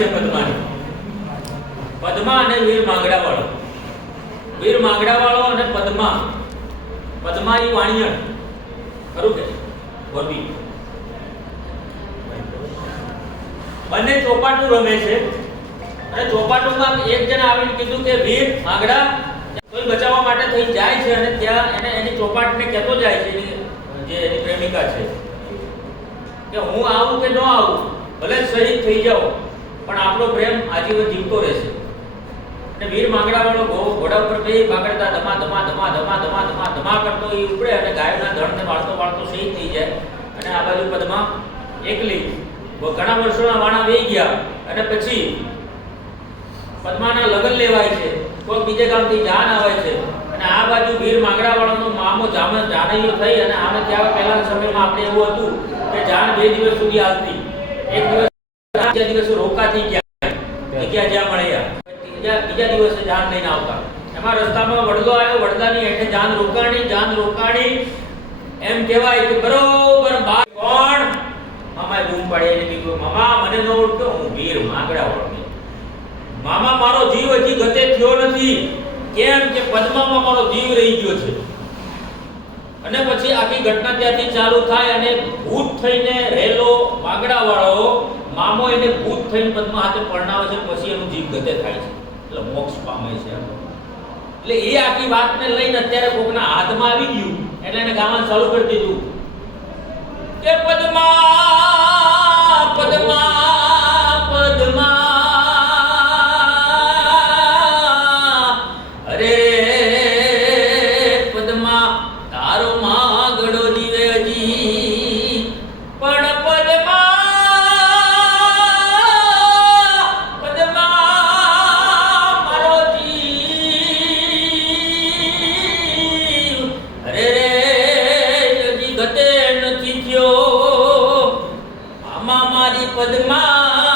છે પદ્માની. પદ્મા અને વીર માંગડાવાળો. વીર માંગડાવાળો અને પદ્મા. પદ્મા ઈ વાણિયણ. ખરું કે? બોલવી. બંને ચોપાટું રમે છે અને ચોપાટુમાં એક જણ આવીને કીધું કે વીર માંગડા કોઈ બચાવવા માટે થઈ જાય છે અને ત્યાં એને એની ચોપાટને કહેતો જાય છે જે એની પ્રેમિકા છે કે હું આવું કે ન આવું, ભલે શહીદ થઈ જાઓ પણ આપણો પ્રેમ આજીવન જીવતો રહેશે. અને વીર માંગડાવાળો ઘોડા ઉપર બે ભાગડતા ધમા ધમા ધમા ધમા ધમા ધમા ધમા કરતો એ ઉપડે અને ગાયોના ધણને વાળતો વાળતો શહીદ થઈ જાય. અને આ બાજુ પદ્મા એકલી ઘણા વર્ષોના વાણા વહી ગયા અને પછી પદ્માના લગ્ન લેવાય છે, કોઈ બીજે ગામથી જાન આવે છે અને આ બાજુ વીર માંગડાવાળાનો મામો જાનૈયો થઈ અને આમે ત્યાં પહેલાના સમયમાં આપણે એવું હતું કે જાન 2 દિવસ સુધી હાલતી, એક દિવસ બીજા દિવસે રોકાતી જગ્યા જ્યાં મળ્યા, બીજા દિવસે જાન લઈને આવતા. એમાં રસ્તામાં વડલો આવ્યો, વડલાની હેઠે જાન રોકાણી એમ કહેવાય કે બરોબર બાર કોણ મામાએ બૂમ પાડી એને કીધું મામા મને ન ઓળખ્યો, હું વીર માંગડાવાળો. મામા મારો જીવ હજી ગતે થયો નથી. કેમ કે પદ્મામાં મારો જીવ રહી ગયો છે. અને પછી આખી ઘટના ત્યાંથી ચાલુ થાય અને ભૂત થઈને રહેલો માંગડાવાળો મામો એને ભૂત થઈને પદ્મા હાથે પરણાવે છે, પછી એનું જીવ ગતે થાય છે એટલે મોક્ષ પામે છે. એટલે એ આખી વાતને લઈને અત્યારે કોકના હાથમાં આવી ગયું એટલે એને ગાવાનું ચાલુ કરી દીધું કે પદ્મા પદ્મા પદ્મા પદ્મા